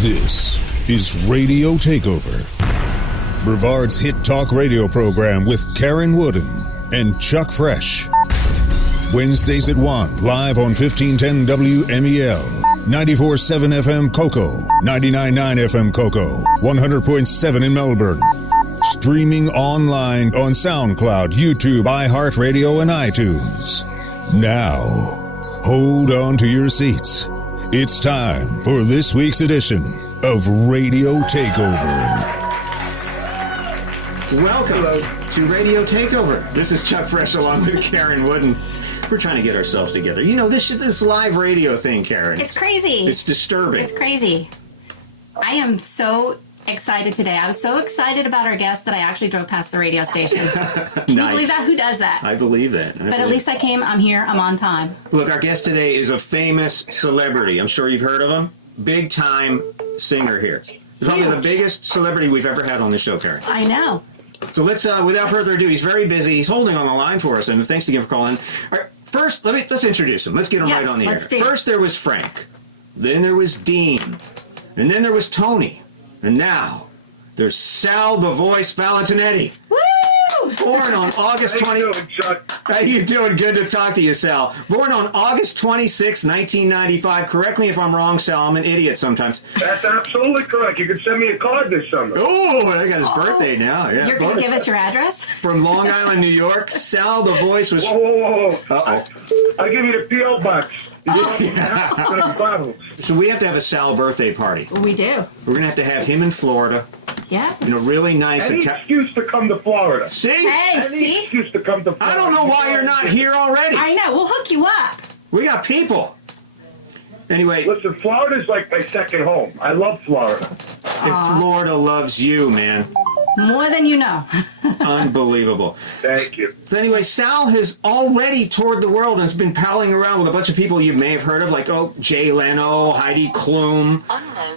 This is Radio Takeover, Brevard's hit talk radio program with Karen Wooden and Chuck Fresh. Wednesdays at 1, live on 1510 WMEL, 94.7 FM Cocoa, 99.9 FM Cocoa, 100.7 in Melbourne. Streaming online on SoundCloud, YouTube, iHeartRadio, and iTunes. Now, hold on to your seats. It's time for this week's edition of Radio Takeover. Welcome to Radio Takeover. This is Chuck Fresh along with Karen Wooden. We're trying to get ourselves together. You know, this live radio thing, Karen. It's crazy. It's disturbing. It's crazy. I am so excited today. I was so excited about our guest that I actually drove past the radio station. Can you believe that? Who does that? I believe that. At least I came. I'm here. I'm on time. Look, our guest today is a famous celebrity. I'm sure you've heard of him. Big time singer here. He's probably the biggest celebrity we've ever had on this show, Karen. I know. So let's, without further ado, he's very busy. He's holding on the line for us, and thanks again for calling. All right, first, let's introduce him. Let's get him right on the air. First, there was Frank. Then there was Dean. And then there was Tony. And now, there's Sal-the-voice Valentinetti. Woo! Born on August 20... How you doing, Chuck? How you doing? Good to talk to you, Sal. Born on August 26, 1995. Correct me if I'm wrong, Sal. I'm an idiot sometimes. That's absolutely correct. You can send me a card this summer. Oh, I got his birthday now. Yeah, You're going to give us your address? From Long Island, New York, Sal-the-voice was... Whoa. Uh-oh. I'll give you the P.O. box. So we have to have a Sal birthday party. We do. We're going to have him in Florida. Yeah. In a really nice... Any excuse to come to Florida. See? Hey, Any excuse to come to Florida. I don't know why you're not here already. I know. We'll hook you up. We got people. Anyway. Listen, Florida's like my second home. I love Florida. And Florida loves you, man. More than you know. Unbelievable. Thank you. So anyway, Sal has already toured the world and has been palling around with a bunch of people you may have heard of, like Jay Leno, Heidi-Klum,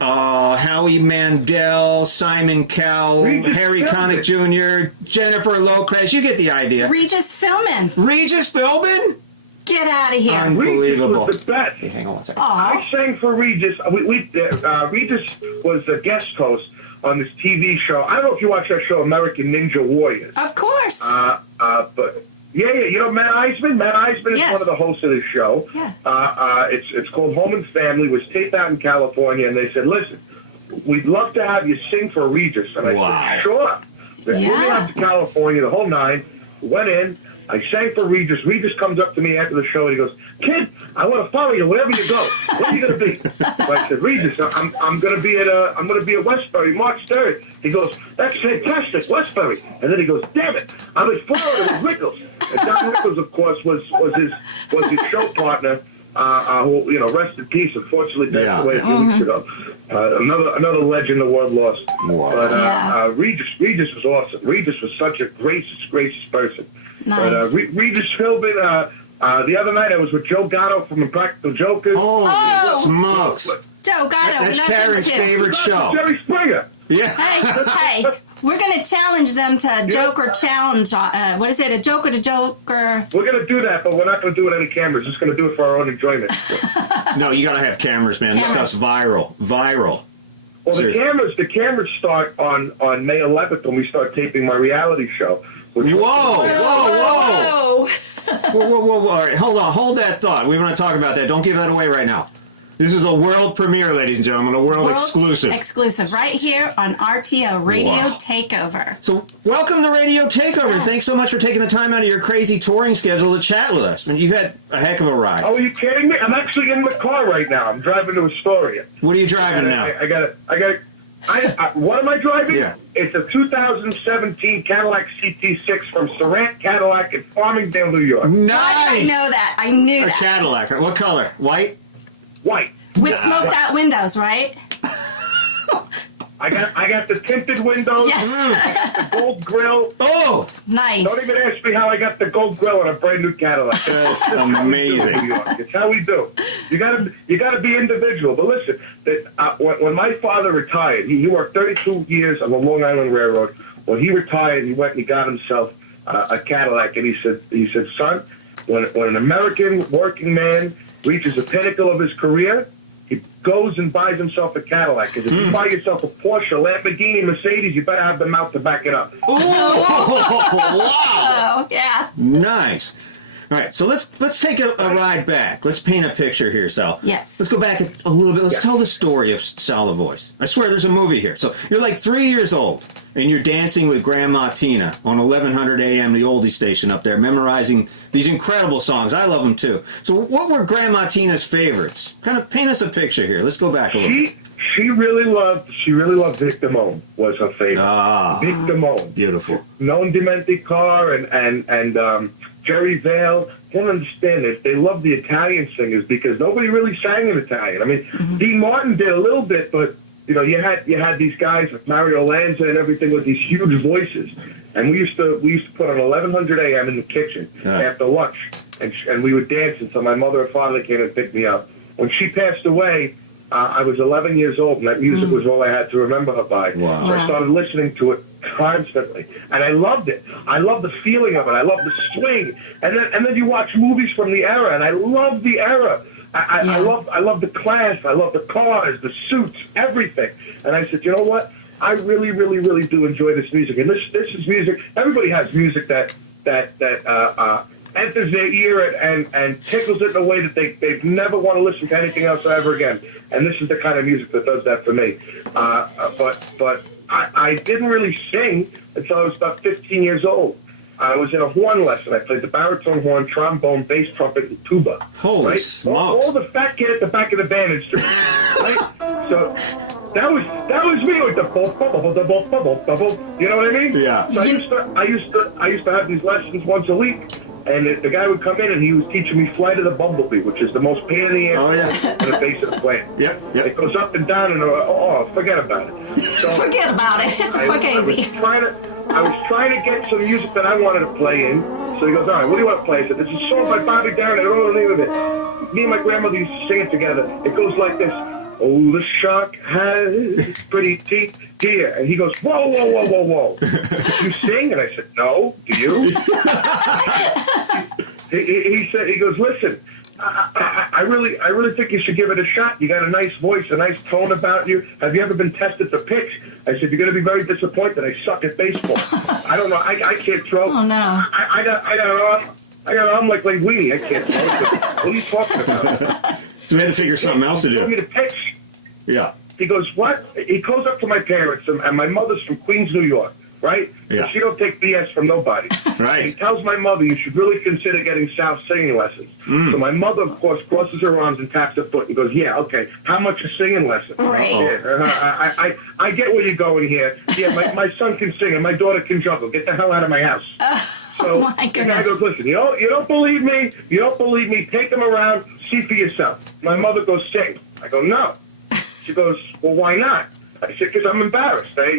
Howie Mandel, Simon Cowell, Harry Connick Jr., Jennifer Lopez. You get the idea. Regis Philbin. Regis Philbin? Get out of here. Unbelievable. Regis was the best. Hey, hang on one second. I sang for Regis. Regis was a guest host on this TV show. I don't know if you watch that show, American Ninja Warriors. Of course. But you know Matt Eisman? Matt Eisman is one of the hosts of this show. Yeah. It's called Home and Family. It was taped out in California, and they said, listen, we'd love to have you sing for Regis. And I said, sure. They flew me out to California, the whole nine, went in, I sang for Regis. Regis comes up to me after the show and he goes, "Kid, I want to follow you wherever you go. Where are you going to be?" So I said, "Regis, I'm going to be at Westbury March 3rd." He goes, "That's fantastic, Westbury." And then he goes, "Damn it, I'm in Florida with Rickles." And Don Rickles, of course, was his show partner. Who rest in peace. Unfortunately, passed away a few weeks ago. Another legend the world lost. Wow. But Regis was awesome. Regis was such a gracious person. Nice. But Regis Philbin, the other night I was with Joe Gatto from Impractical Jokers. Oh, smokes. Joe Gatto, That's Karen's favorite show. Jerry Springer. Yeah. Hey, we're going to challenge them to Joker Challenge. What is it? A Joker to Joker? We're going to do that, but we're not going to do it on any cameras. We're just going to do it for our own enjoyment. No, you got to have cameras, man. This stuff's viral. Well, the cameras start on May 11th when we start taping my reality show. Whoa. All right, hold that thought. We want to talk about that. Don't give that away right now. This is a world premiere, ladies and gentlemen, a world exclusive. Exclusive, right here on RTO, Radio Takeover. So, welcome to Radio Takeover. Yes. Thanks so much for taking the time out of your crazy touring schedule to chat with us. I mean, you've had a heck of a ride. Oh, are you kidding me? I'm actually in the car right now. I'm driving to Astoria. What are you driving now? What am I driving? Yeah. It's a 2017 Cadillac CT6 from Sarant Cadillac in Farmingdale, New York. Nice! Why did I know that? I knew that. A Cadillac. What color? White? White. With smoked out windows, right? I got the tinted windows. Yes. I got the gold grill. Oh! Nice. Don't even ask me how I got the gold grill on a brand new Cadillac. That's amazing. It's how we do. You gotta be individual. But listen, when my father retired, he worked 32 years on the Long Island Railroad. When he retired, he went and he got himself a Cadillac, and he said, "Son, when an American working man reaches the pinnacle of his career, he goes and buys himself a Cadillac. Because if you buy yourself a Porsche, Lamborghini, Mercedes, you better have the mouth to back it up. Wow! Yeah. Nice. All right, so let's take a ride back. Let's paint a picture here, Sal. Yes. Let's go back a little bit. Let's tell the story of sal-the-voice. I swear there's a movie here. So you're like 3 years old, and you're dancing with Grandma Tina on 1100 AM, the oldie station up there, memorizing these incredible songs. I love them, too. So what were Grandma Tina's favorites? Kind of paint us a picture here. Let's go back a little bit. She really loved Vic Damone was her favorite. Vic Damone. Beautiful. Non Dimenticar and Jerry Vale. I don't understand it. They love the Italian singers because nobody really sang in Italian. I mean, Dean Martin did a little bit, but you had these guys like Mario Lanza and everything with these huge voices. And we used to put on 1100 AM in the kitchen after lunch, and we would dance until my mother or father came and picked me up. When she passed away, I was 11 years old, and that music was all I had to remember her by. Wow. So I started listening to it constantly, and I loved it. I loved the feeling of it. I loved the swing, and then you watch movies from the era, and I love the era. I love the class. I love the cars, the suits, everything. And I said, you know what? I really, really, really do enjoy this music, and this is music. Everybody has music that enters their ear and tickles it in a way that they never want to listen to anything else ever again. And this is the kind of music that does that for me. But I didn't really sing until I was about 15 years old. I was in a horn lesson. I played the baritone horn, trombone, bass, trumpet, and tuba. Holy smokes. All the fat kid at the back of the band instrument. Right? So that was me with the bubble. You know what I mean? Yeah. So I used to have these lessons once a week. And the guy would come in and he was teaching me Flight of the Bumblebee, which is the most pain in the ass on the base of the plane. Yep. It goes up and down and forget about it. So forget about it. It's fugazi. I was trying to get some music that I wanted to play in. So he goes, all right, what do you want to play? I said, this is a song by Bobby Darin. I don't know the name of it. Me and my grandmother used to sing it together. It goes like this. Oh, the shark has pretty teeth here. And he goes, whoa, whoa, whoa, whoa, whoa. Did you sing? And I said, no. Do you? he goes, listen, I really think you should give it a shot. You got a nice voice, a nice tone about you. Have you ever been tested for pitch? I said, you're going to be very disappointed. I suck at baseball. I don't know. I can't throw. Oh, no. I got an arm like Linguini. I can't throw. What are you talking about? So we had to figure something else to do. He told me to pitch. Yeah. He goes, what? He goes up to my parents, and my mother's from Queens, New York, right? Yeah. She don't take BS from nobody. Right. He tells my mother, you should really consider getting Sal singing lessons. So my mother, of course, crosses her arms and taps her foot and goes, yeah, okay, how much are singing lessons? Right. Yeah, I get where you're going here. Yeah, my son can sing and my daughter can juggle. Get the hell out of my house. So my the guy goes, listen, you don't believe me? You don't believe me? Take them around, see for yourself. My mother goes, sing. I go, no. She goes, well, why not? I said, because I'm embarrassed. I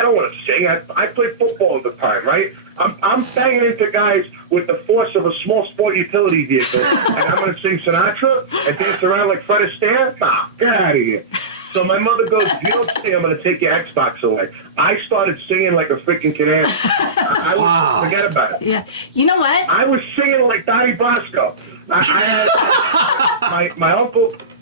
don't want to sing. I play football at the time, right? I'm banging into guys with the force of a small sport utility vehicle, and I'm going to sing Sinatra and dance around like Fred Astaire? Nah, get out of here. So my mother goes, if you don't sing, I'm going to take your Xbox away. I started singing like a freaking canary. Forget about it. Yeah. You know what? I was singing like Donnie Brasco.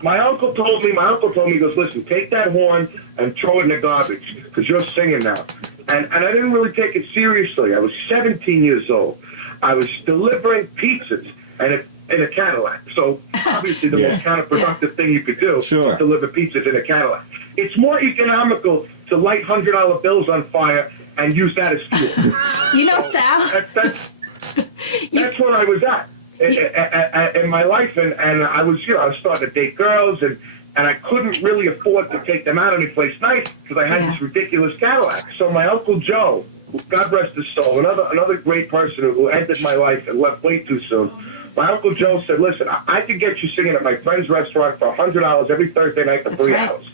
My uncle told me, he goes, listen, take that horn and throw it in the garbage because you're singing now. And I didn't really take it seriously. I was 17 years old. I was delivering pizzas in a Cadillac. So obviously the most counterproductive thing you could do is deliver pizzas in a Cadillac. It's more economical to light $100 bills on fire and use that as fuel. You know, Sal. That's where I was at. In my life, and I was starting to date girls, and I couldn't really afford to take them out anyplace nice because I had this ridiculous Cadillac. So my Uncle Joe, God rest his soul, another great person who entered my life and left way too soon. My Uncle Joe said, listen, I could get you singing at my friend's restaurant for $100 every Thursday night for 3 hours.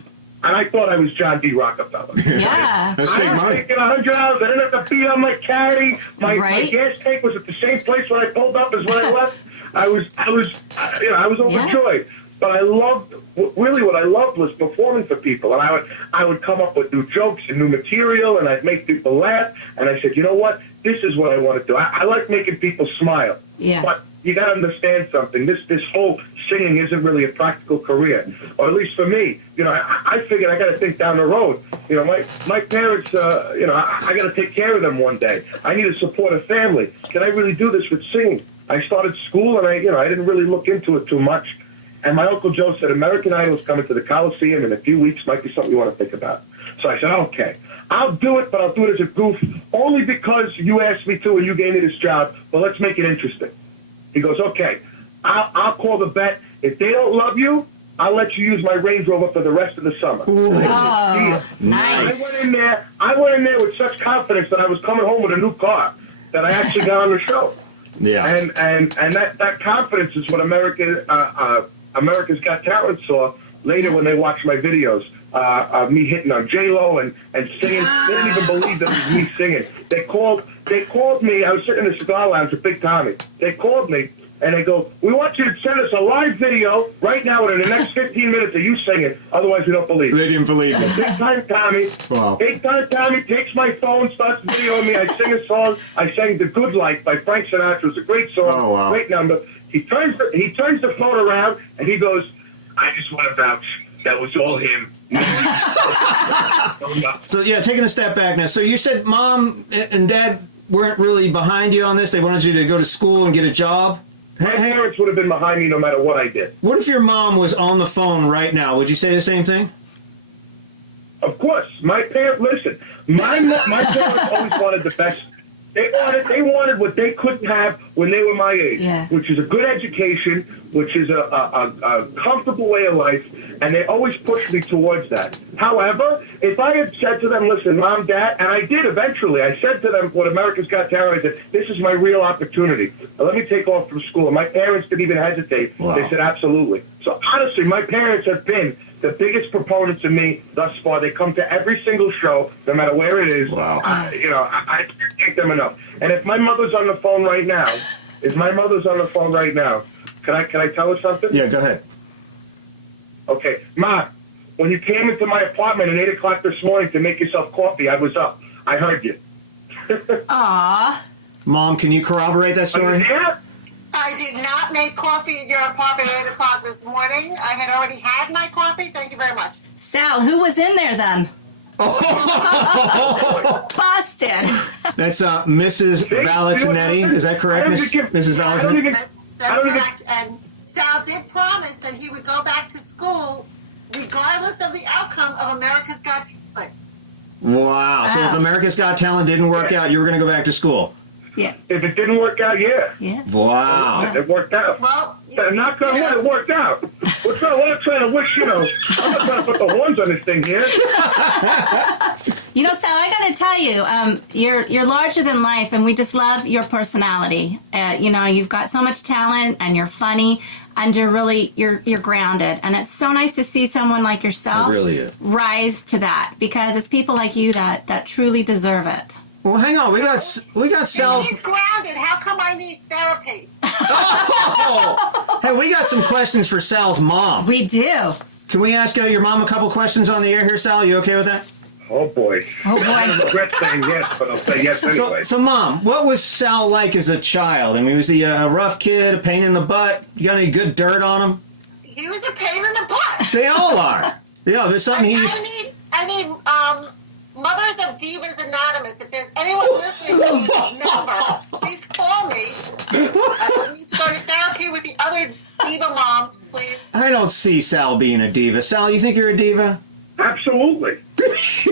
And I thought I was John D. Rockefeller. Yeah. I was taking $100. I didn't have to beat on my caddy. My gas tank was at the same place when I pulled up as when I left. I was overjoyed. Yeah. But what I loved was performing for people. And I would come up with new jokes and new material, and I'd make people laugh. And I said, you know what? This is what I want to do. I like making people smile. Yeah. But you got to understand something. This whole singing isn't really a practical career, or at least for me. You know, I figured I got to think down the road. You know, my parents. You know, I got to take care of them one day. I need to support a family. Can I really do this with singing? I started school, and I didn't really look into it too much. And my Uncle Joe said, American Idol is coming to the Coliseum in a few weeks. Might be something you want to think about. So I said, okay. I'll do it, but I'll do it as a goof, only because you asked me to and you gave me this job, but let's make it interesting. He goes, okay, I'll call the bet. If they don't love you, I'll let you use my Range Rover for the rest of the summer. Oh, nice. I went in there with such confidence that I was coming home with a new car, that I actually got on the show. Yeah. And that confidence is what America's Got Talent saw later when they watched my videos. Me hitting on J-Lo and singing. They didn't even believe that it was me singing. They called me. I was sitting in the cigar lounge with Big Tommie. They called me and they go, we want you to send us a live video right now and in the next 15 minutes of you singing. Otherwise, we don't believe it. They didn't believe it. Big Time Tommie. Wow. Big Time Tommie takes my phone, starts videoing me. I sing a song. I sang The Good Life by Frank Sinatra. It was a great song. Oh, wow. Great number. He turns the phone around and he goes, I just want to vouch. That was all him. So, yeah, taking a step back now. So you said Mom and Dad weren't really behind you on this. They wanted you to go to school and get a job. My parents would have been behind me no matter what I did. What if your mom was on the phone right now? Would you say the same thing? Of course. My parents, listen, my parents always wanted the best. They wanted what they couldn't have when they were my age, which is a good education, which is a comfortable way of life, and they always pushed me towards that. However, if I had said to them, listen, Mom, Dad, and I did eventually, I said to them, what America's Got Talent, I said, this is my real opportunity. Let me take off from school. And my parents didn't even hesitate. Wow. They said, absolutely. So honestly, my parents have been the biggest proponents of me thus far. They come to every single show, no matter where it is. Wow. I can't thank them enough. And if my mother's on the phone right now, can I tell her something? Yeah, go ahead. Okay. Ma, when you came into my apartment at 8 o'clock this morning to make yourself coffee, I was up. I heard you. Aww. Mom, can you corroborate that story? Yeah. I did not make coffee in your apartment at 8 o'clock this morning. I had already had my coffee. Thank you very much. Sal, who was in there then? Busted. That's Mrs. Valentinetti. Is that correct, Mrs. Valentinetti? That's correct. And Sal did promise that he would go back to school regardless of the outcome of America's Got Talent. Wow. So if America's Got Talent didn't work out, you were going to go back to school? Yes. If it didn't work out, yeah. Wow. It worked out. Well, knock on wood, it worked out. We're not trying to wish, I'm not trying to put the horns on this thing here. Sal, I got to tell you, you're larger than life, and we just love your personality. You've got so much talent, and you're funny, and you're grounded. And it's so nice to see someone like yourself rise to that, because it's people like you that truly deserve it. Well, hang on. We got Sal. He's grounded. How come I need therapy? Oh! Hey, we got some questions for Sal's mom. We do. Can we ask your mom a couple questions on the air here, Sal? You okay with that? Oh, boy. I regret saying yes, but I'll say yes anyway. So, Mom, what was Sal like as a child? I mean, was he a rough kid, a pain in the butt? You got any good dirt on him? He was a pain in the butt. They all are. There's something I need Mothers of Divas Anonymous. If there's anyone listening to this number, please call me. I need to go to therapy with the other diva moms, please. I don't see Sal being a diva. Sal, you think you're a diva? Absolutely.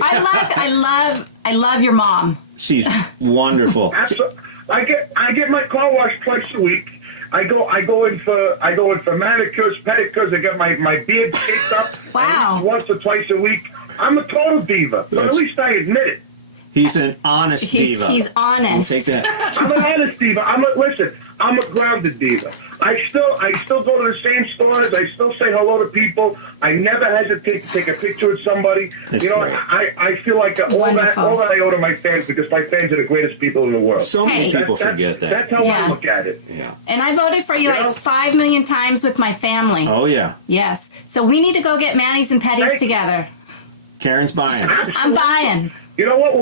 I love your mom. She's wonderful. Absolutely. I get my car washed twice a week. I go in for manicures, pedicures. I get my beard shaped up. Wow. Once or twice a week. I'm a total diva, but at least I admit it. He's an honest diva. He's honest. We'll take that. I'm an honest diva. I'm a grounded diva. I still go to the same stores. I still say hello to people. I never hesitate to take a picture with somebody. That's I feel like all that I owe to my fans, because my fans are the greatest people in the world. So many people forget that. That's how I look at it. Yeah. And I voted for you 5 million times with my family. Oh, yeah. Yes. So we need to go get Manis and Petties together. Karen's buying. I'm buying. You know what?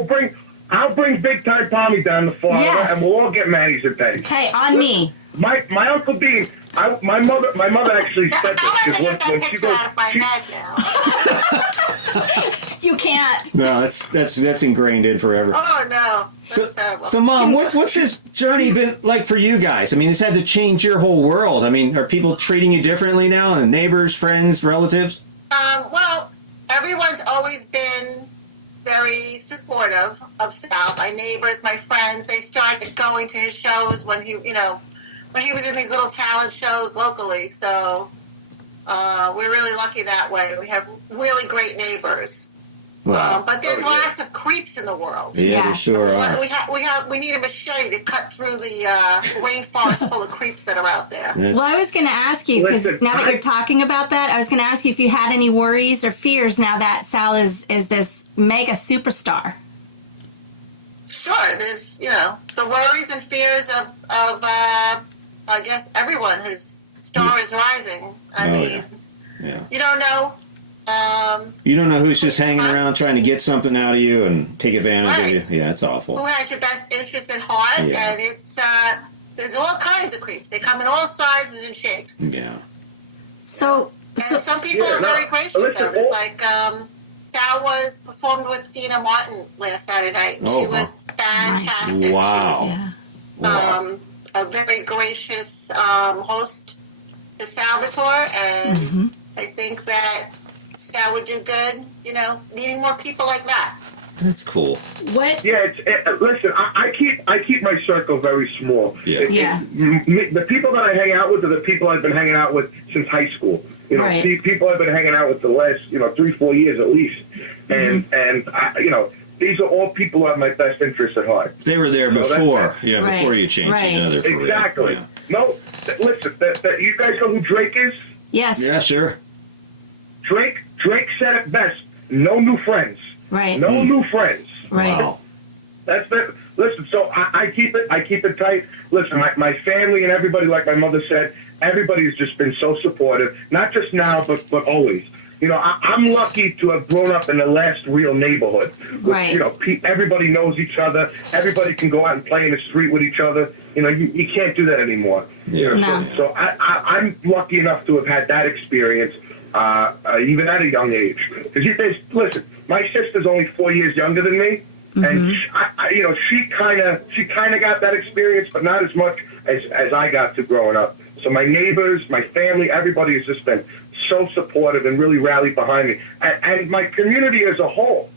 I'll bring Big Time Tommie down to Florida, yes. and we'll all get Manis and Petties. Okay, on me. My Uncle Dean, my mother actually said this because when she goes, you can't. No, that's ingrained in forever. Oh no, that's terrible. So, Mom, what's this journey been like for you guys? I mean, it's had to change your whole world. I mean, are people treating you differently now? And neighbors, friends, relatives? Well, everyone's always been very supportive of Sal. My neighbors, my friends, they started going to his shows when he was in these little talent shows locally. So we're really lucky that way. We have really great neighbors. Wow. But there's lots of creeps in the world. Yeah, there sure are. We need a machete to cut through the rainforest full of creeps that are out there. Well, I was going to ask you, because now that you're talking about that, I was going to ask you if you had any worries or fears now that Sal is this mega superstar. Sure, there's, the worries and fears of I guess everyone whose star is rising. I mean, you don't know. You don't know who's just hanging around trying to get something out of you and take advantage of you. Yeah, it's awful. Who has your best interest at heart? Yeah. And it's there's all kinds of creeps. They come in all sizes and shapes. Yeah. So some people are very gracious. Though. It's like Sal was performed with Dina Martin last Saturday night. And she was fantastic. Wow. She was a very gracious host to Salvatore, and I think that Sal would do good, needing more people like that. That's cool. What? Yeah, listen, I keep my circle very small. Yeah. The people that I hang out with are the people I've been hanging out with since high school. People I've been hanging out with the last 3-4 years at least, and these are all people who have my best interests at heart. They were there before, before you changed. Right. Exactly. Yeah. No, listen, you guys know who Drake is? Yes. Yeah, sure. Drake said it best. No new friends. Right. No new friends. Right. Wow. That's it. Listen, so I keep it tight. Listen, my family and everybody, like my mother said, everybody has just been so supportive. Not just now, but always. I'm lucky to have grown up in the last real neighborhood. Right. Everybody knows each other. Everybody can go out and play in the street with each other. You can't do that anymore. Yeah. No. So I'm lucky enough to have had that experience, even at a young age. Because listen, my sister's only 4 years younger than me, and she kind of got that experience, but not as much as I got to growing up. So my neighbors, my family, everybody has just been so supportive and really rallied behind me, and my community as a whole.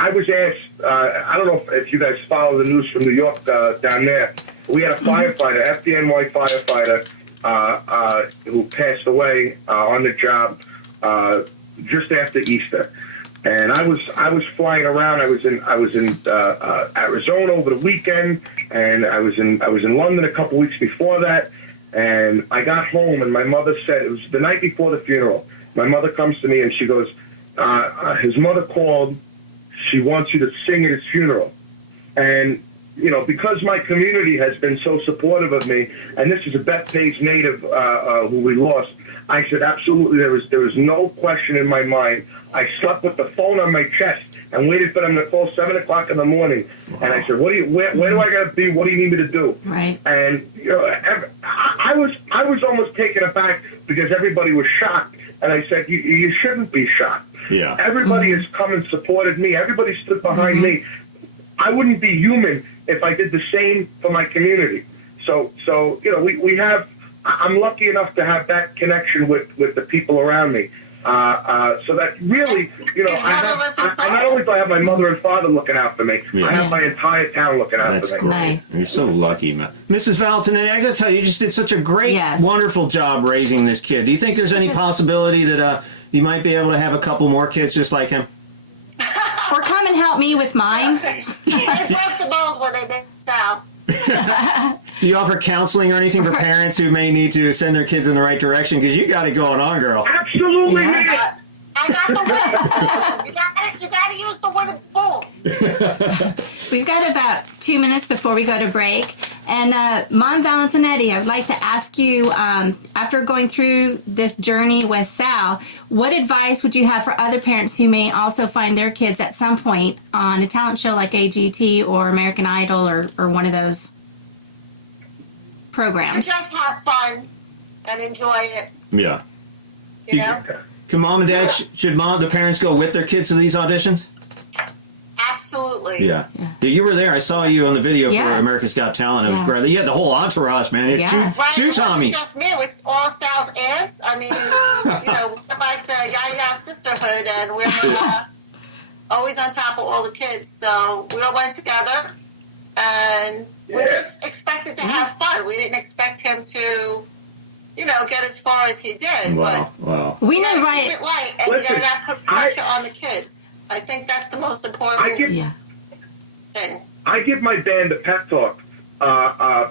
I was asked. I don't know if you guys follow the news from New York down there. We had a firefighter, FDNY firefighter, who passed away on the job just after Easter. And I was flying around. I was in Arizona over the weekend, and I was in London a couple weeks before that. And I got home, and my mother said, it was the night before the funeral. My mother comes to me and she goes, his mother called. She wants you to sing at his funeral. And because my community has been so supportive of me, and this is a Bethpage native who we lost, I said, absolutely, there was no question in my mind. I slept with the phone on my chest and waited for them to call 7 o'clock in the morning. Wow. And I said, where do I got to be? What do you need me to do? Right. And I was almost taken aback because everybody was shocked. And I said, you shouldn't be shocked. Yeah. Everybody has come and supported me. Everybody stood behind me. I wouldn't be human if I did the same for my community. So we have. I'm lucky enough to have that connection with the people around me. So that really, I not only do I have my mother and father looking out for me, I have my entire town looking out for me. Great. Nice. You're so lucky, man. Mrs. Valentinetti, I got to tell you just did such a great, wonderful job raising this kid. Do you think there's any possibility that you might be able to have a couple more kids just like him? Or come and help me with mine. They broke the balls when they did Sal. Do you offer counseling or anything for parents who may need to send their kids in the right direction? Because you got it going on, girl. Absolutely. I got the wooden spoon. You got to use the wooden spoon. We've got about 2 minutes before we go to break. And Mom Valentinetti, I would like to ask you, after going through this journey with Sal, what advice would you have for other parents who may also find their kids at some point on a talent show like AGT or American Idol or one of those programs? To just have fun and enjoy it. Yeah. You know? Can mom and dad, should the parents go with their kids to these auditions? Absolutely. Yeah. You were there. I saw you on the video for America's Got Talent. It was great. You had the whole entourage, man. You had two It Tommies. wasn't just me. It was all Sal's aunts. I mean, we're like the Yaya sisterhood, and we're always on top of all the kids. So we all went together, and we just expected to have fun. We didn't expect him to, get as far as he did. Wow. But we know, right? Keep it light, and you gotta not put pressure on the kids. I think that's the most important thing. I give my band a pep talk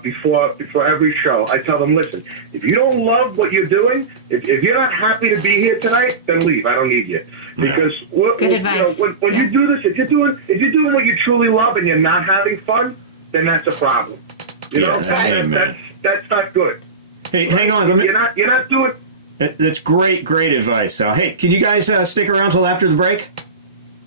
before every show. I tell them, listen, if you don't love what you're doing, if you're not happy to be here tonight, then leave. I don't need you. Because good advice. When you do this, if you're doing what you truly love and you're not having fun, then that's a problem. That's not good. Hey, hang on. You're not doing. That's great advice. So, hey, can you guys stick around till after the break?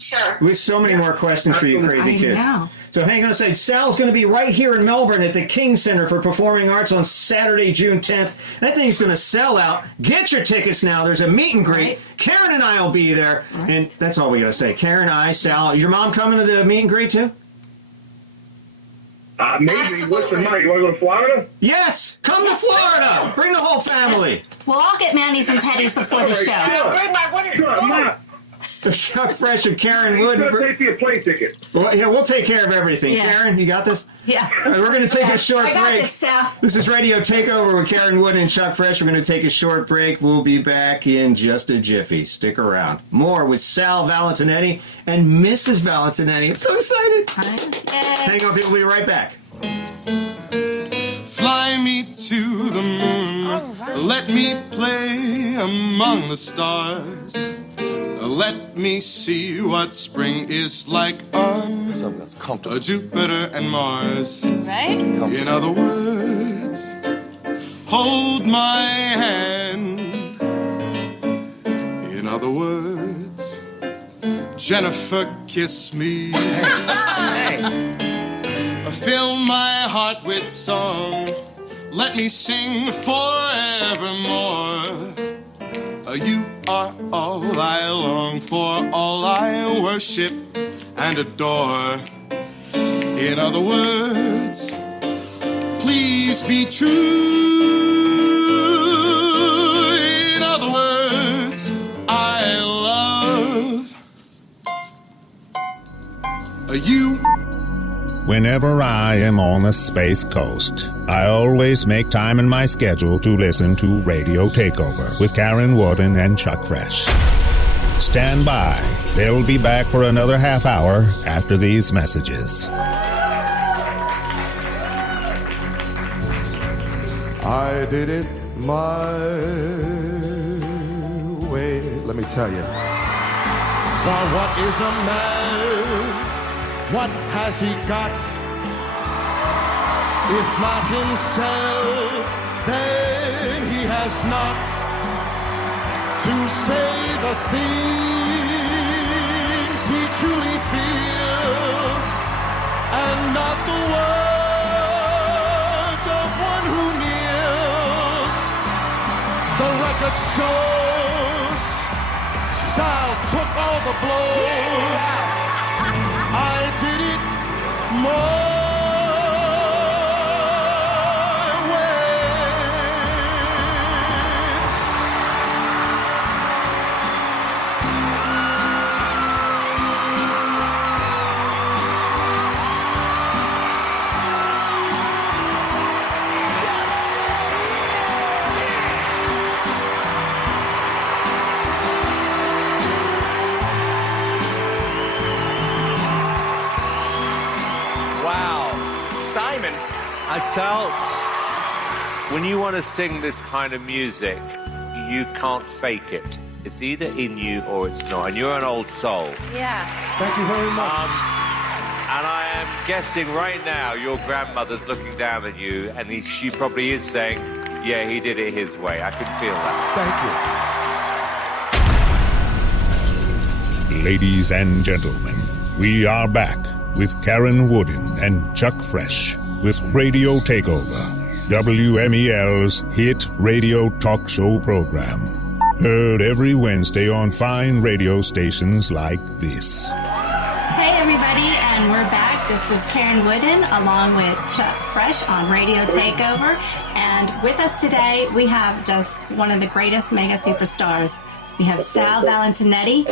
Sure. We have so many more questions for you crazy kids. Know. So hang on a second. Sal's going to be right here in Melbourne at the King Center for Performing Arts on Saturday, June 10th. That thing's going to sell out. Get your tickets now. There's a meet and greet. Right. Karen and I will be there. Right. And that's all we got to say. Karen, I, Sal. Is your mom coming to the meet and greet too? Maybe. Listen, Mike, you want to go to Florida? Yes! Come to Florida! Bring the whole family! We'll all get Manny's and Petties before the show. Bring my wooden spoon. Chuck Fresh and Karen Wood. He's going to pay for your plane ticket. Well, we'll take care of everything. Yeah. Karen, you got this? Yeah. All right, we're going to take a short break. I got this, Sal. This is Radio Takeover with Karen Wood and Chuck Fresh. We're going to take a short break. We'll be back in just a jiffy. Stick around. More with Sal Valentinetti and Mrs. Valentinetti. I'm so excited. Hang on, people. We'll be right back. Fly me to the moon. Right. Let me play among the stars. Let me see what spring is like on Jupiter and Mars. Right? In other words, hold my hand. In other words, Jennifer, kiss me. Hey. Fill my heart with song. Let me sing forevermore. You are all I long for, all I worship and adore. In other words, please be true. In other words, I love you. Whenever I am on the Space Coast, I always make time in my schedule to listen to Radio Takeover with Karen Woden and Chuck Fresh. Stand by. They'll be back for another half hour after these messages. I did it my way. Let me tell you. For what is a man? What has he got? If not himself, then he has not to say the things he truly feels, and not the words of one who kneels. The record shows Sal took all the blows. I did it my Sal, when you want to sing this kind of music, you can't fake it. It's either in you or it's not. And you're an old soul. Yeah. Thank you very much. And I am guessing right now your grandmother's looking down at you, and she probably is saying, yeah, he did it his way. I can feel that. Thank you. Ladies and gentlemen, we are back with Karen Wooden and Chuck Fresh with Radio Takeover, WMEL's hit radio talk show program. Heard every Wednesday on fine radio stations like this. Hey everybody, and we're back. This is Karen Wooden along with Chuck Fresh on Radio Takeover. And with us today, we have just one of the greatest mega superstars. We have Sal Valentinetti.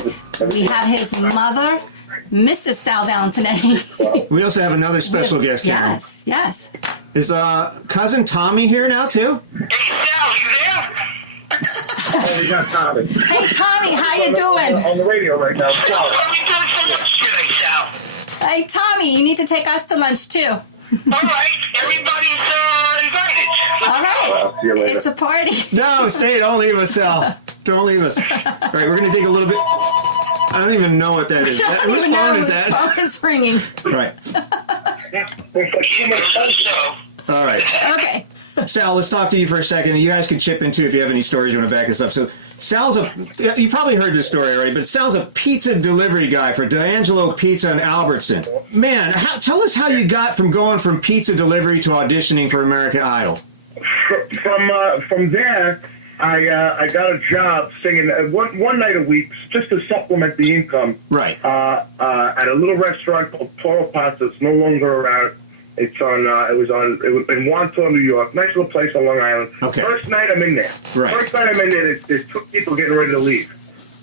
We have his mother, Mrs. Sal Valentinetti. We also have another special guest, Karen. Yes, yes. Is cousin Tommie here now, too? Hey, Sal, you there? Oh, we got Tommie. Hey Tommy, how you doing? On the radio right now. What are we doing for lunch today, Sal? Hey Tommy, you need to take us to lunch too. All right, everybody's invited. All right, See you later. it's a party. No, stay. Don't leave us, Sal. Don't leave us. All right, we're going to take a little bit. I don't even know what that is. I don't Whose even know phone is whose that? phone is ringing. Right. All right. Okay. Sal, let's talk to you for a second. You guys can chip in too if you have any stories you want to back this up. So, you probably heard this story already, but Sal's a pizza delivery guy for D'Angelo Pizza in Albertson. Man, tell us how you got from going from pizza delivery to auditioning for American Idol. From there, I got a job singing one night a week just to supplement the income. Right. At a little restaurant called Toro Pasta. It's no longer around. It's on. It was in Wantagh, New York. Nice little place on Long Island. Okay. First night I'm in there. Right. First night I'm in there. There's two people getting ready to leave,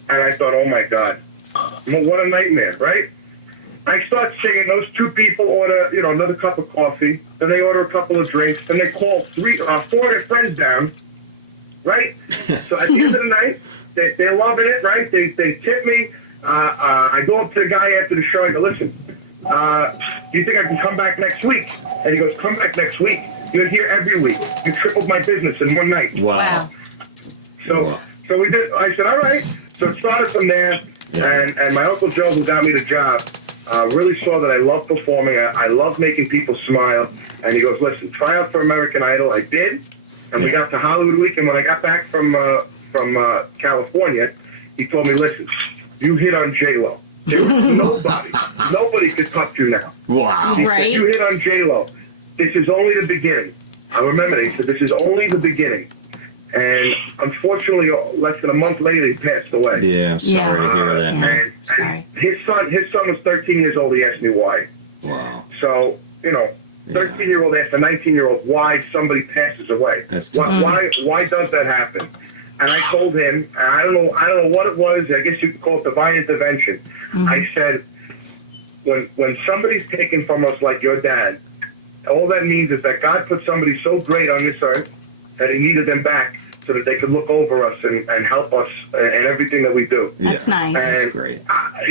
and I thought, oh my God, what a nightmare, right? I start singing. Those two people order, another cup of coffee. Then they order a couple of drinks. Then they call four of their friends down. Right. So at the end of the night, they're loving it. Right. They tip me. I go up to the guy after the show. I go, listen. Do you think I can come back next week? And he goes, come back next week. You're here every week. You tripled my business in one night. Wow. So we did. I said, all right. So it started from there. Yeah. And my Uncle Joe, who got me the job, really saw that I love performing. I love making people smile. And he goes, listen, try out for American Idol. I did. And we got to Hollywood Week. And when I got back from California, he told me, listen, you hit on J-Lo. There was nobody could touch you now. Wow. He said, you hit on J-Lo. This is only the beginning. I remember that. He said, this is only the beginning. And unfortunately, less than a month later, he passed away. Yeah, I'm sorry to hear that. And Sorry. His son was 13 years old. He asked me why. Wow. So, 13-year-old asked a 19-year-old why somebody passes away. Why does that happen? And I told him, and I don't know what it was. I guess you could call it divine intervention. Mm-hmm. I said, when somebody's taken from us like your dad, all that means is that God put somebody so great on this earth that he needed them back so that they could look over us and help us in everything that we do. That's nice. And, great. I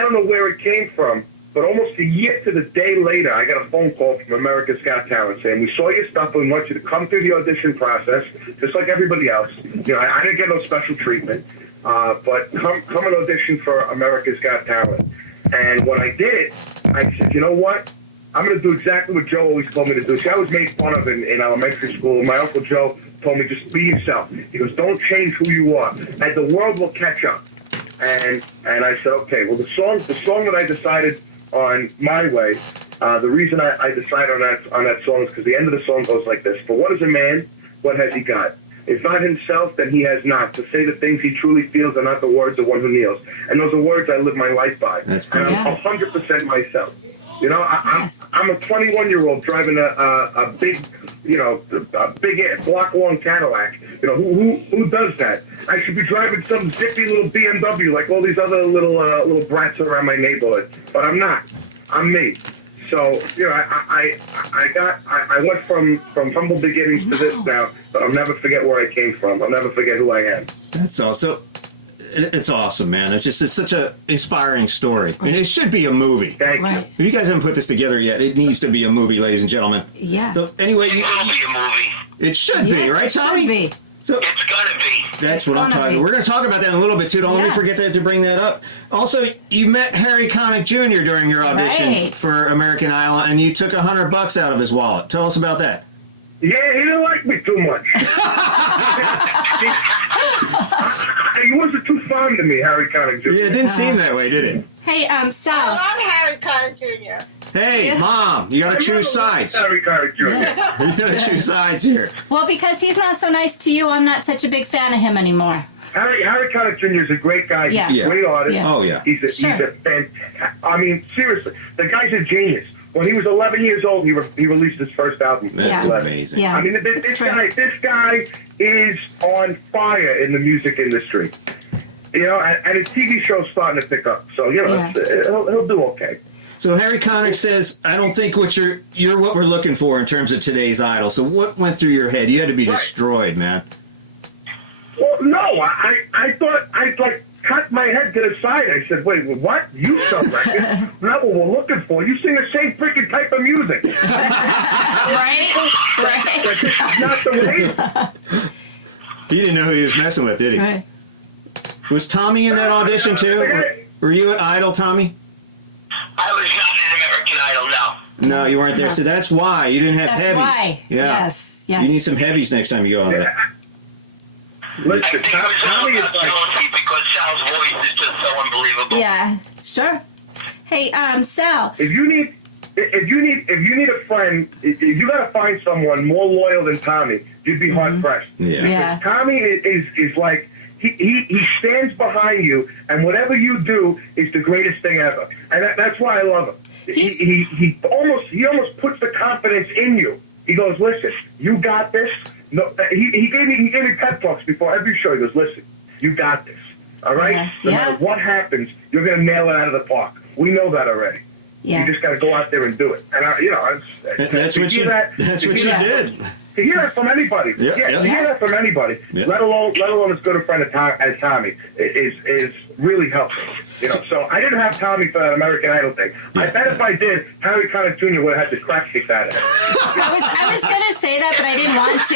don't know where it came from, but almost a year to the day later, I got a phone call from America's Got Talent saying, we saw your stuff and we want you to come through the audition process, just like everybody else. I didn't get no special treatment, but come and audition for America's Got Talent. And when I did it, I said, you know what? I'm going to do exactly what Joe always told me to do. See, I was made fun of in elementary school. My Uncle Joe told me, just be yourself. He goes, don't change who you are, and the world will catch up. And I said, okay, well, the song that I decided on My Way, the reason I decided on that song is because the end of the song goes like this. For what is a man? What has he got? If not himself, then he has not. To say the things he truly feels are not the words of one who kneels. And those are words I live my life by. That's and I'm 100% myself. I'm a 21-year-old driving a big, a big block-long Cadillac. Who does that? I should be driving some zippy little BMW like all these other little brats around my neighborhood. But I'm not. I'm me. So, I went from humble beginnings to this now, but I'll never forget where I came from. I'll never forget who I am. That's awesome. It's awesome, man. It's such an inspiring story. And it should be a movie. Thank you. If you guys haven't put this together yet, it needs to be a movie, ladies and gentlemen. Yeah. So anyway, It will be a movie. it should be, right, Tommie? Should be. So, it's gonna be. That's what I'm talking about. We're going to talk about that in a little bit, too. Don't let me forget to bring that up. Also, you met Harry Connick Jr. during your audition for American Idol, and you took $100 out of his wallet. Tell us about that. Yeah, he didn't like me too much. He wasn't too fond of me, Harry Connick Jr. Yeah, it didn't seem that way, did it? Hey, Sal. I love Harry Connick Jr. Hey, Mom, you got to choose sides. Harry Connick Jr. You got to choose sides here. Well, because he's not so nice to you, I'm not such a big fan of him anymore. Harry Connick Jr. is a great guy. Yeah. He's a great artist. Yeah. Oh, yeah. He's a fantastic. I mean, seriously, the guy's a genius. When he was 11 years old, he released his first album. That's amazing. Yeah. I mean, this guy is on fire in the music industry. You know, and his TV show's starting to pick up. So, you know, he'll do okay. So Harry Connick says, I don't think you're what we're looking for in terms of today's Idol. So what went through your head? You had to be destroyed, man. Well, no, I thought I'd cut my head to the side. I said, wait, what? You sell records? Not what we're looking for. You sing the same freaking type of music. Right? This is not the way. He didn't know who he was messing with, did he? Right. Was Tommie in that audition too? Were you at Idol, Tommie? I was not in American Idol, no. No, you weren't there. So that's why you didn't have heavies. That's why. Yeah. Yes. You need some heavies next time you go on that. Listen, I think it was all about jealousy because Sal's voice is just so unbelievable. Yeah. Sure. Hey, Sal. If you need a friend, if you gotta find someone more loyal than Tommie, you'd be hard pressed. Yeah. Because Tommie is like he stands behind you, and whatever you do is the greatest thing ever, and that's why I love him. He almost puts the confidence in you. He goes, listen, you got this. No, he gave me pep talks before every show. He goes, listen, you got this. All right? No matter what happens, you're going to nail it out of the park. We know that already. You just got to go out there and do it. And that's what you did. To hear it from anybody, to hear that from anybody, let alone as good a friend as Tommie, is really helpful. You know, so I didn't have Tommie for that American Idol thing. I bet if I did, Harry Connick Jr. would have had the crap kicked out of him. I was going to say that, but I didn't want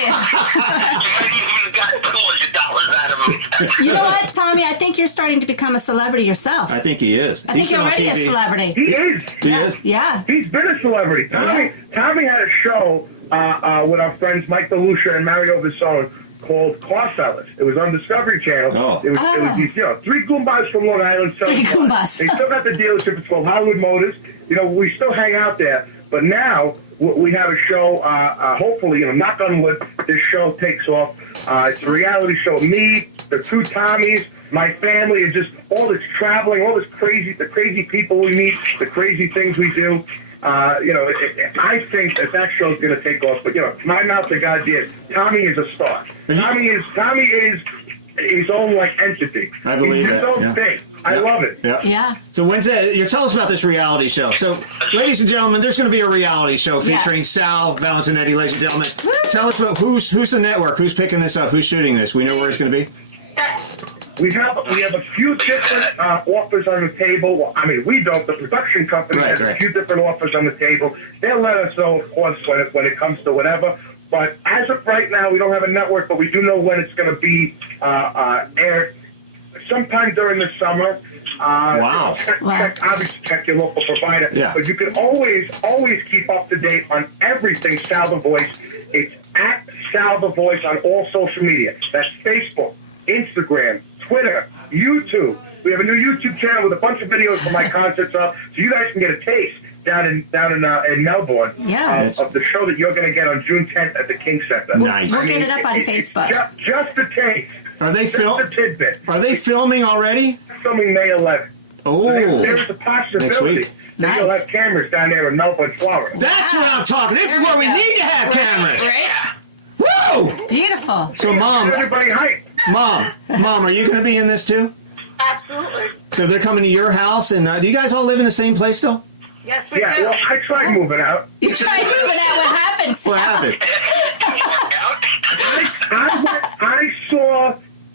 to. You know what, Tommie? I think you're starting to become a celebrity yourself. I think he is. I think you're already a celebrity. He is. He is. Yeah. He's been a celebrity. Tommie had a show with our friends Mike DeLucia and Mario Visone called Car Sellers. It was on Discovery Channel. Oh. It was these, three Goombas from Long Island. Three Goombas. They still got the dealership. It's called Hollywood Motors. You know, we still hang out there. But now we have a show, hopefully, knock on wood, this show takes off. It's a reality show. Me, the two Tommies, my family, and just all this traveling, all this the crazy people we meet, the crazy things we do. I think that show's going to take off. But, my mouth to God's ears, Tommie is a star. Tommie is his own, entity. I believe He's his own thing. I love it. Yeah. So Wednesday, tell us about this reality show. So, ladies and gentlemen, there's going to be a reality show featuring Sal Valentinetti, ladies and gentlemen. Woo! Tell us about who's the network, who's picking this up, who's shooting this. We know where it's going to be. We have a few different offers on the table. Well, I mean, we don't. The production company has a few different offers on the table. They'll let us know, of course, when it comes to whatever. But as of right now, we don't have a network, but we do know when it's going to be aired sometime during the summer. Wow. Obviously, check your local provider. Yeah. But you can always keep up to date on everything Sal-the-Voice. It's at Sal-the-Voice on all social media. That's Facebook, Instagram, Twitter, YouTube. We have a new YouTube channel with a bunch of videos from my concerts up, so you guys can get a taste down in Melbourne of the show that you're going to get on June 10th at the King Center. Nice. We'll get it up on Facebook. Just a taste. Are they a tidbit. Are they filming already? Filming May 11th. Oh, so there's a possibility that you'll have cameras down there in Melbourne, Florida. That's what I'm talking. This is where we need to have cameras. Right? Woo! Beautiful. So, Mom, everybody hype. Mom, are you going to be in this too? Absolutely. So they're coming to your house, and do you guys all live in the same place still? Yes, we do. Well, I tried moving out. You tried moving out. What happened? What happened?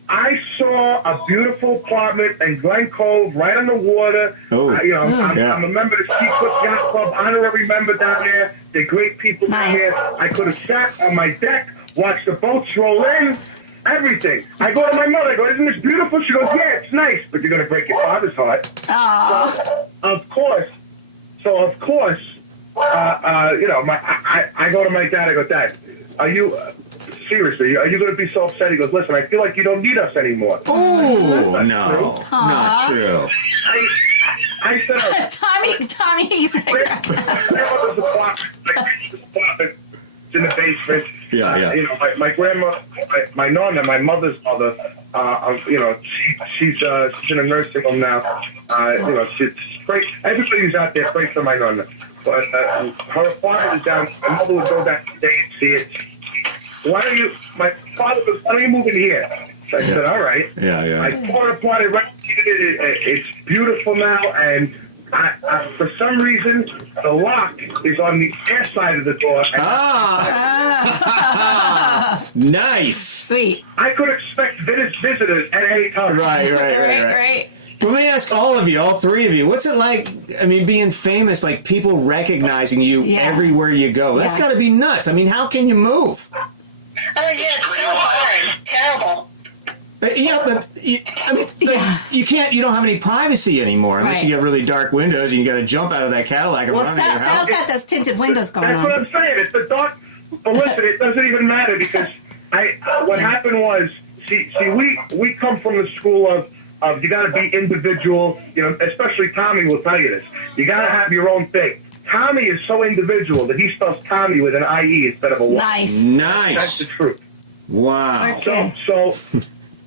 I saw a beautiful apartment in Glen Cove, right on the water. I'm a member of the Seacoast Yacht Club, honorary member down there. They're great people down here. I could have sat on my deck, watched the boats roll in, Everything. I go to my mother. I go, isn't this beautiful? She goes, yeah, it's nice, but you're going to break your father's heart. So, of course, I go to my dad. I go, Dad, are you seriously? Are you going to be so upset? He goes, listen, I feel like you don't need us anymore. Oh no, not true. I said, Tommie, he's like, in the basement. Yeah. My grandma, my nonna, my mother's mother. She's in a nursing home now. She's great. Everybody's out there. Pray for my nonna. But her apartment is down. My mother would go back today and see it. My father goes, why don't you move in here? So I said, all right. Yeah. I tore it apart. It's beautiful now, and for some reason, the lock is on the air side of the door. Nice. Sweet. I could expect visitors at any time. Right. So let me ask all of you, all three of you, what's it like, being famous, like people recognizing you everywhere you go? That's got to be nuts. How can you move? Oh, yeah, it's so hard. Terrible. You can't. You don't have any privacy anymore unless you get really dark windows and you got to jump out of that Cadillac. And run Sal's got those tinted windows going on. That's what I'm saying. It's the dark. But listen, it doesn't even matter because what happened was, we come from the school of you got to be individual. Especially Tommie will tell you this. You got to have your own thing. Tommie is so individual that he spells Tommie with an IE instead of a Y. Nice. That's the truth. Wow. Okay. So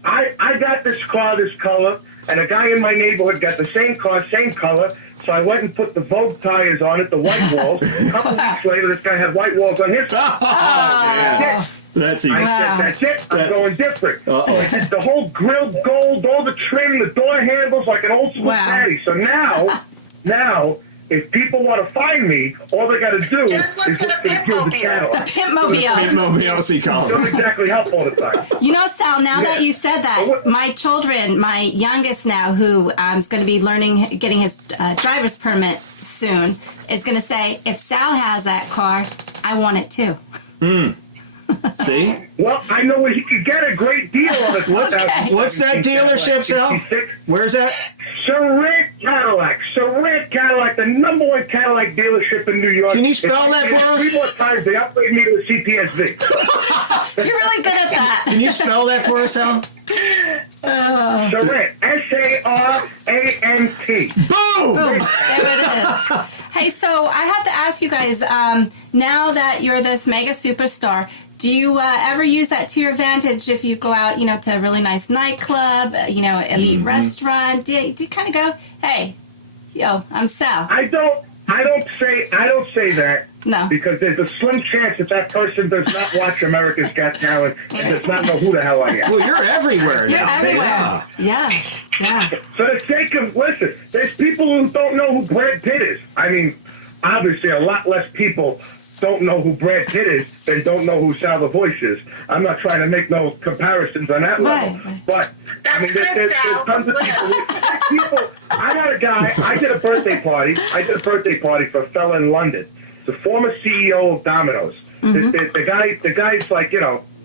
I got this car, this color, and a guy in my neighborhood got the same car, same color. So I went and put the Vogue tires on it, the white walls. A couple weeks later, this guy had white walls on his car. That's it. That's it. I'm going different. The whole grilled gold, all the trim, the door handles like an old school caddy. So now, if people want to find me, all they got to do is look for the Gilded Cadillac. The Pimpmobile. See, Colin. Don't exactly help all the time. Sal, now that you said that, my children, my youngest now, who is going to be getting his driver's permit soon, is going to say, if Sal has that car, I want it too. See? Well, I know where he could get a great deal on it. What's that dealership, Sal? Where's that? Surrent Cadillac, the #1 Cadillac dealership in New York. Can you spell that for us? 3 more times they upgrade me to the CPSV. You're really good at that. Can you spell that for us, Sal? Surrent, SARANT. Boom! There it is. Hey, so I have to ask you guys, now that you're this mega superstar, do you ever use that to your advantage if you go out, to a really nice nightclub, elite restaurant? Do you kind of go, hey, I'm Sal? I don't say that. No. Because there's a slim chance that person does not watch America's Got Talent and does not know who the hell I am. Well, you're everywhere. You're everywhere. Yeah. For the sake of, listen, there's people who don't know who Brad Pitt is. Obviously, a lot less people don't know who Brad Pitt is than don't know who sal-the-voice is. I'm not trying to make no comparisons on that level. But, there's tons of people. I had a guy, I did a birthday party for a fella in London. The former CEO of Domino's. The guy's like,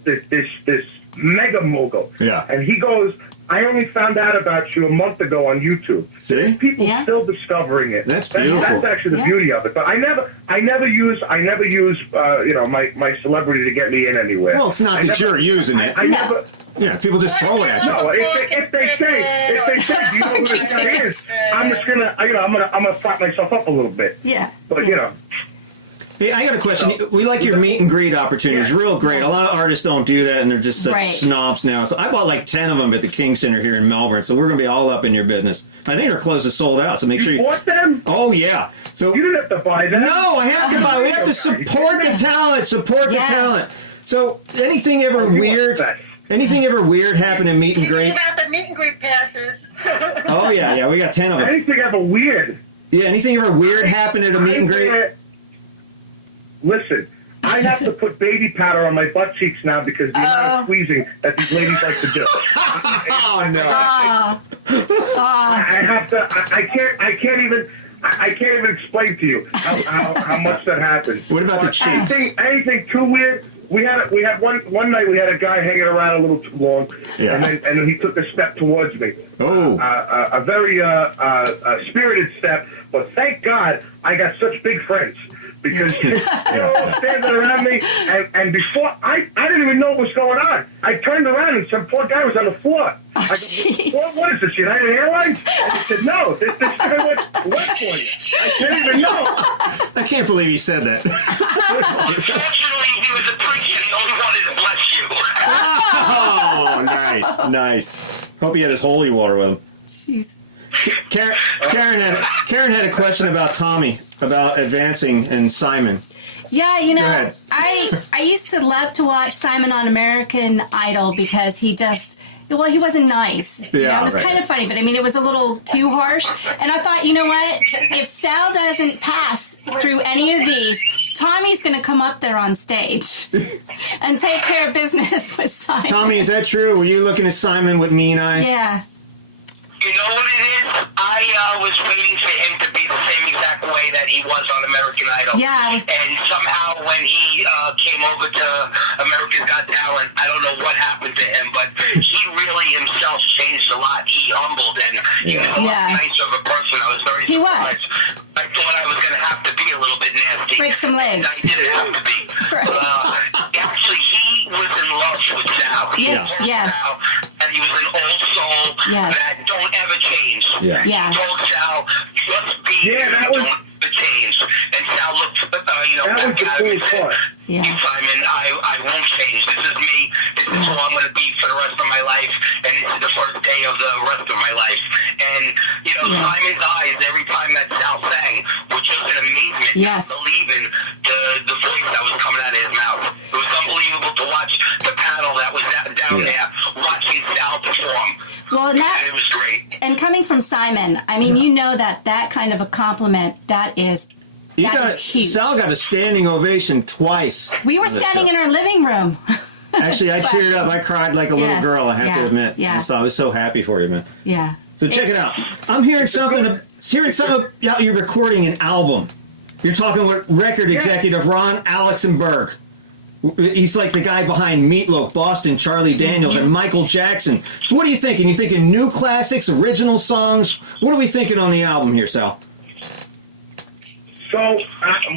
this mega mogul. Yeah. And he goes, I only found out about you a month ago on YouTube. See? There's people still discovering it. That's beautiful. That's actually the beauty of it. But I never use my celebrity to get me in anywhere. Well, it's not that you're using it. Yeah, people just throw it at you. No, if they say, do you know who this guy is? I'm just gonna, I'm gonna prop myself up a little bit. Yeah. But Hey, I got a question. We like your meet and greet opportunities. Real great. A lot of artists don't do that, and they're just such snobs now. So I bought like 10 of them at the King Center here in Melbourne, so we're going to be all up in your business. I think our clothes are sold out, so make sure you... bought them? Oh, yeah. So you didn't have to buy them. No, I have to buy. We have to support the talent. Support the talent. So anything ever weird... Anything ever weird happen in meet and greets? About the meet and greet passes. Oh, yeah, we got 10 of them. Anything ever weird? Yeah, anything ever weird happen at a meet and greet? Listen, I have to put baby powder on my butt cheeks now because the amount of squeezing that these ladies like to do. Oh, no. I have to, I can't even explain to you how much that happens. What about the cheeks? Anything too weird? we had one night we had a guy hanging around a little too long, and then he took a step towards me. Oh, a very spirited step, but thank God I got such big friends. Because they were all standing around me, and before I didn't even know what was going on. I turned around and some poor guy was on the floor. I go, what is this, United Airlines? And he said, no, this guy went for you. I didn't even know. I can't believe he said that. Unfortunately, he was a priest and he only wanted to bless you. Oh, nice. Hope he had his holy water with him. Jeez. Karen had a question about Tommie, about advancing and Simon. Yeah, I used to love to watch Simon on American Idol because he wasn't nice. Yeah, it was kind of funny, but I mean, it was a little too harsh. And I thought, you know what? If Sal doesn't pass through any of these, Tommie's going to come up there on stage and take care of business with Simon. Tommie, is that true? Were you looking at Simon with mean eyes? Yeah. You know what it is? I was waiting for him to be the same exact way that he was on American Idol. Yeah. And somehow when he came over to America's Got Talent, I don't know what happened to him, but he really himself changed a lot. He humbled and he was a lot nicer of a person. I was very surprised. I thought I was going to have to be a little bit nasty. Break some legs. I didn't have to be. Right. Actually, he was in love with Sal. Yes. Sal, and he was an old soul that don't ever change. Yeah. He told Sal, just be don't change. And Sal looked, back at him and said, Simon, I won't change. This is me. This is who I'm going to be for the rest of my life. And this is the first day of the rest of my life. And, Simon's eyes, every time that Sal sang, were just an amazement. Yes. Believing the voice that was coming out of his mouth. It was unbelievable to watch the panel that was down there watching Sal perform. Well, and it was great. And coming from Simon, I mean, that kind of a compliment, that is huge. Sal got a standing ovation twice. We were standing in our living room. Actually, I teared up. I cried like a little girl, I have to admit. Yeah. So I was so happy for you, man. Yeah. So check it out. I'm hearing something about you're recording an album. You're talking with record executive Ron Alexenberg. He's like the guy behind Meatloaf, Boston, Charlie Daniels, and Michael Jackson. So what are you thinking? You thinking new classics, original songs? What are we thinking on the album here, Sal? So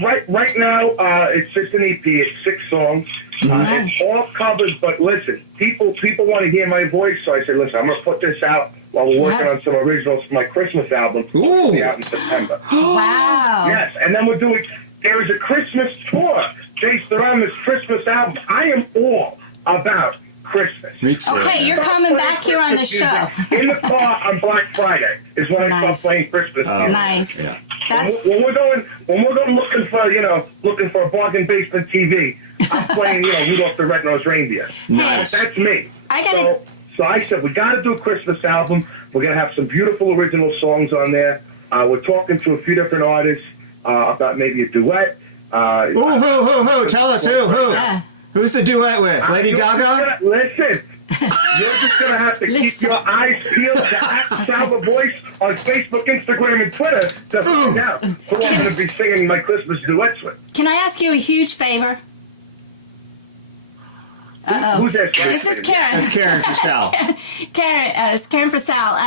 right now, it's just an EP. It's 6 songs. It's all covered, but listen, people want to hear my voice, so I said, listen, I'm going to put this out while we're working on some originals for my Christmas album. It'll be out in September. Wow. Yes, and then there is a Christmas tour based around this Christmas album. I am all about Christmas. Okay, you're coming back here on the show. In the car on Black Friday is when I start playing Christmas music. Nice. Yeah. When we're going looking for a bargain basement TV, I'm playing Rudolph the Red-Nosed Reindeer. Nice. That's me. So I said we got to do a Christmas album. We're going to have some beautiful original songs on there. We're talking to a few different artists about maybe a duet. Who? Tell us who. Yeah. Who's the duet with? Lady Gaga? Listen, you're just going to have to keep your eyes peeled to sal-the-voice on Facebook, Instagram, and Twitter to find out who I'm going to be singing my Christmas duets with. Can I ask you a huge favor? Who's that? This is Karen. That's Karen for Sal. It's Karen for Sal.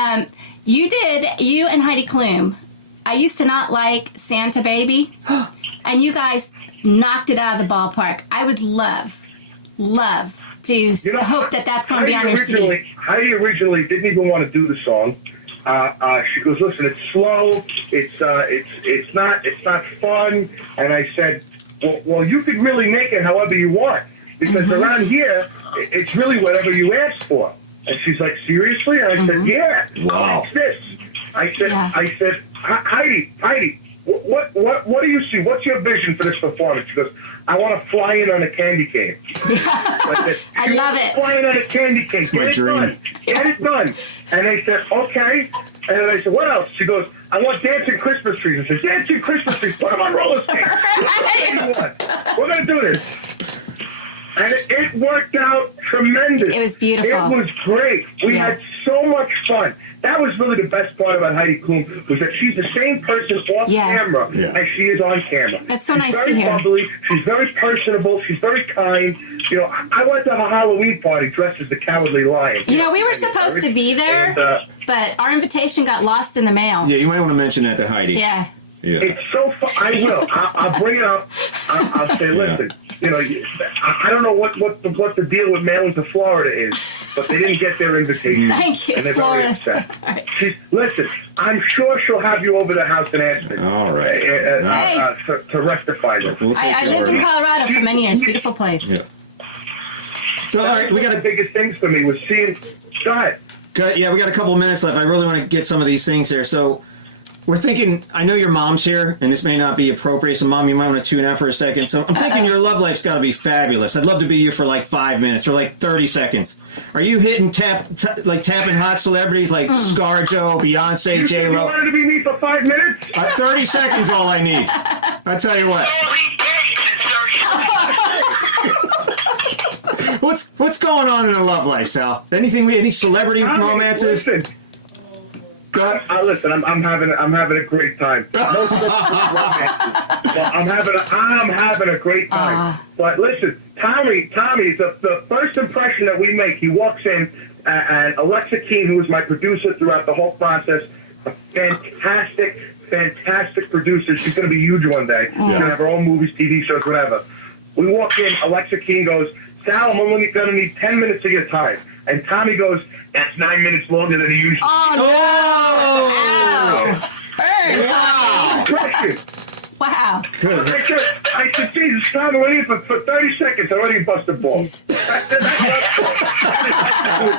You and Heidi-Klum, I used to not like Santa Baby, and you guys knocked it out of the ballpark. I would love to hope that's going to be on your CD. Heidi originally didn't even want to do the song. She goes, listen, it's slow, it's not fun. And I said, well, you could really make it however you want, because around here, it's really whatever you ask for. And she's like, seriously? And I said, yeah. Wow. It's this. I said, Heidi, what do you see? What's your vision for this performance? She goes, I want to fly in on a candy cane. I love it. Fly in on a candy cane. It's my dream. Get it done. And I said, okay. And then I said, what else? She goes, I want dancing Christmas trees. I said, dancing Christmas trees. Put them on roller skates. We're going to do this. And it worked out tremendous. It was beautiful. It was great. We had so much fun. That was really the best part about Heidi-Klum, was that she's the same person off camera as she is on camera. That's so nice to hear. She's very bubbly. She's very personable. She's very kind. You know, I went to her Halloween party dressed as the Cowardly Lion. You know, we were supposed to be there, but our invitation got lost in the mail. Yeah, you might want to mention that to Heidi. Yeah. It's so fun. I will. I'll bring it up. I'll say, listen, you know, I don't know what the deal with mailing to Florida is, but they didn't get their invitation. Thank you, and they're Florida. very upset. Listen, I'm sure she'll have you over the house in Aspen. All right. To rectify this. I lived in Colorado for many years. Beautiful place. Yeah. So, all right, we got the biggest things for me was seeing. Go ahead. Good. Yeah, we got a couple of minutes left. I really want to get some of these things here. So, we're thinking, I know your mom's here, and this may not be appropriate, so Mom, you might want to tune out for a second. So I'm thinking your love life's got to be fabulous. I'd love to be you for like 5 minutes or like 30 seconds. Are you hitting tapping hot celebrities like ScarJo, Beyonce, J-Lo? You wanted to be me for 5 minutes? 30 seconds all I need. I'll tell you what. What's going on in the love life, Sal? Any celebrity romances? Listen. Listen, I'm having a great time. No I'm having a great time. But listen, Tommie, the first impression that we make, he walks in, and Alexa Keene, who was my producer throughout the whole process, a fantastic producer. She's going to be huge one day. She's going to have her own movies, TV shows, whatever. We walk in, Alexa Keene goes, Sal, I'm only going to need 10 minutes of your time. And Tommie goes, that's 9 minutes longer than he usually. Oh, no. Burn, Tommie. Wow. I said, Jesus, Tommie, we're here for 30 seconds. I already busted balls.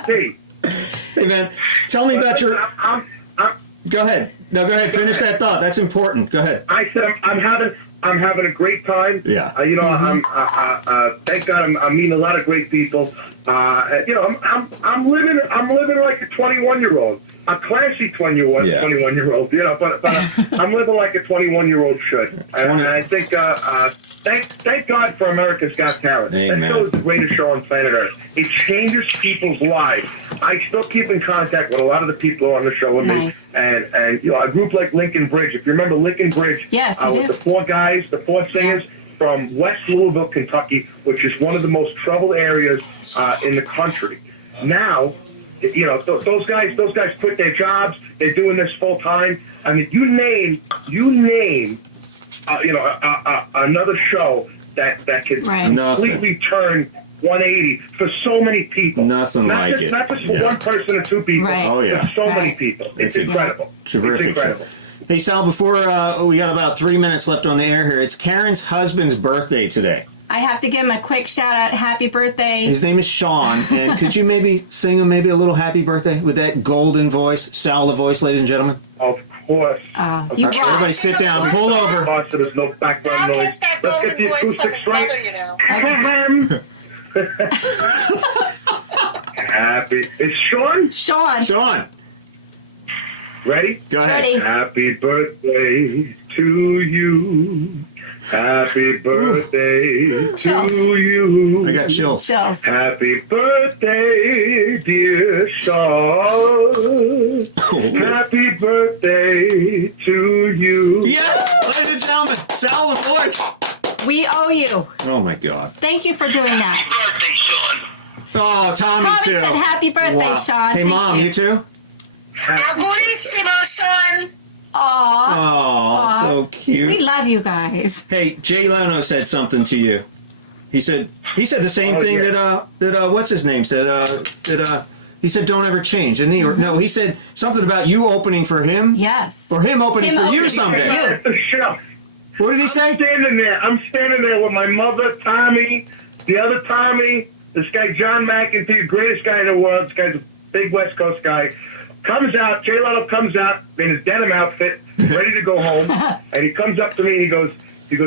Hey, man, tell me about your... Go ahead. No, go ahead. Finish that thought. That's important. Go ahead. I said, I'm having a great time. Yeah. You know, thank God I'm meeting a lot of great people. You know, I'm living like a 21-year-old, a classy 21-year-old. You know, but I'm living like a 21-year-old should. And I think thank God for America's Got Talent. Amen. That show is the greatest show on planet Earth. It changes people's lives. I still keep in contact with a lot of the people on the show with me. And you know, a group like Lincoln Bridge. If you remember Lincoln Bridge, yes, I do. With the four singers from West Louisville, Kentucky, which is one of the most troubled areas in the country. Now, you know, those guys quit their jobs. They're doing this full time. I mean, you name, another show that could completely turn 180 for so many people. Not just for one person or two people. Right. Oh, yeah. For so many people. It's incredible. Terrific. It's incredible. Hey, Sal, before we got about 3 minutes left on the air here, it's Karen's husband's birthday today. I have to give him a quick shout out. Happy birthday. His name is Sean, and could you maybe sing him maybe a little happy birthday with that golden voice, sal-the-voice, ladies and gentlemen? Of course. Everybody sit down, pull over. So there's no background noise. Let's get the acoustics right. Happy. It's Sean? Sean. Ready? Go ahead. Ready. Happy birthday to you. Happy birthday to you. I got chills. Happy birthday, dear Sean. Happy birthday to you. Yes, ladies and gentlemen, sal-the-voice. We owe you. Oh, my God. Thank you for doing that. Happy birthday, Sean. Oh, Tommie too. Said happy birthday, Sean. Hey, Thank Mom, you too? Augurissimo, Sean. Aww. So cute. We love you guys. Hey, Jay Leno said something to you. He said the same thing that what's his name said he said don't ever change, didn't he? Mm-hmm. No, he said something about you opening for him. Yes. Or him opening for you someday. At the show. What did he say? I'm standing there with my mother, Tommie, the other Tommie, this guy John McEntee, greatest guy in the world. This guy's a big West Coast guy. Comes out, Jay Leno comes out in his denim outfit, ready to go home, and he comes up to me and he goes,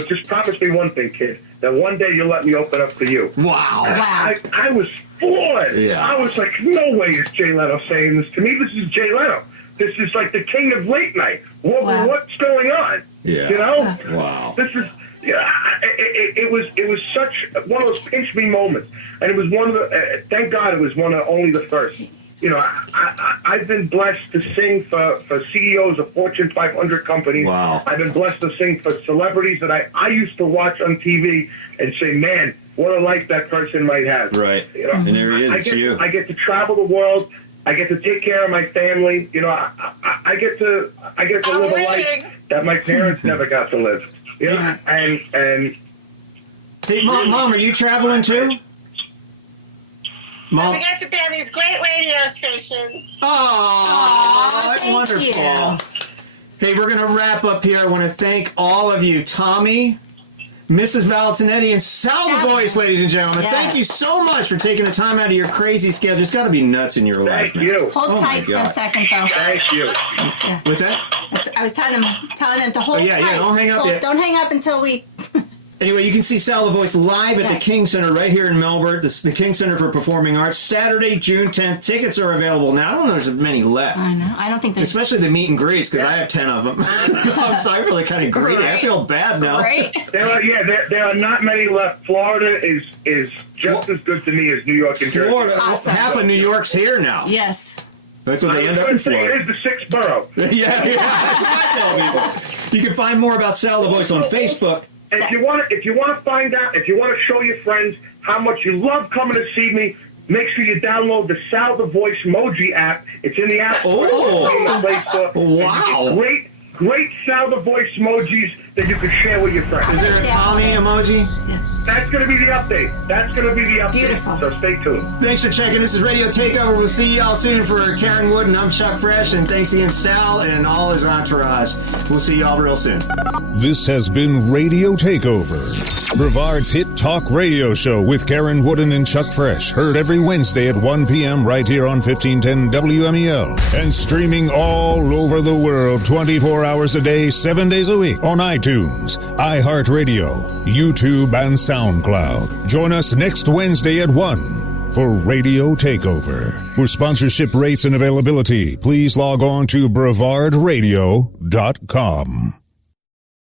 just promise me one thing, kid, that one day you'll let me open up for you. Wow. I was floored. Yeah. I was like, no way is Jay Leno saying this to me. This is Jay Leno. This is like the king of late night. What's going on? Yeah. You know? Wow. This is it was such one of those pinch me moments, and it was one of the. Thank God, it was only the first. You know, I've been blessed to sing for CEOs of Fortune 500 companies. Wow. I've been blessed to sing for celebrities that I used to watch on TV and say, man, what a life that person might have. Right. You know, And there he is, I get to travel the world. I get to take care of my family. You know, I get to live a life that my parents never got to live. You know, and hey, Mom, are you traveling too? Mom? We got to be on these great radio stations. Oh, thank wonderful. you. Hey, we're going to wrap up here. I want to thank all of you, Tommie, Mrs. Valentinetti, and sal-the-voice, ladies and gentlemen. Yes. Thank you so much for taking the time out of your crazy schedule. It's got to be nuts in your life, man. Thank you. Hold tight for a second, though. Thank you. What's that? I was telling them to hold tight. Yeah, don't hang up yet. Don't hang up until we... Anyway, you can see Sal-the-Voice live at the King Center right here in Melbourne. This is the King Center for Performing Arts, Saturday, June 10th. Tickets are available now. I don't know if there's many left. I know. I don't think there's... Especially the meet and greets, because I have 10 of them. I'm sorry, I feel kind of greedy. I feel bad now. Right? There are not many left. Florida is just as good to me as New York and Jersey. Florida, Awesome. half of New York's here now. Yes. That's what they end up in Florida. It is the sixth borough. Yeah, that's what I tell people. You can find more about Sal-the-Voice on Facebook. And if you want to find out, if you want to show your friends how much you love coming to see me, make sure you download the Sal-the-Voice Emoji app. It's in the App Store. In the Play Store. Wow. Great Sal-the-Voice emojis that you can share with your friends. Is there a Tommie emoji? Yeah. That's going to be the update. Beautiful. So stay tuned. Thanks for checking. This is Radio Takeover. We'll see y'all soon for Karen Wood, and I'm Chuck Fresh. And thanks again, Sal and all his entourage. We'll see y'all real soon. This has been Radio Takeover, Brevard's hit talk radio show with Karen Wooden and Chuck Fresh. Heard every Wednesday at 1 p.m. right here on 1510 WMEL. And streaming all over the world 24 hours a day, 7 days a week on iTunes, iHeartRadio, YouTube, and SoundCloud. Join us next Wednesday at 1 for Radio Takeover. For sponsorship rates and availability, please log on to brevardradio.com.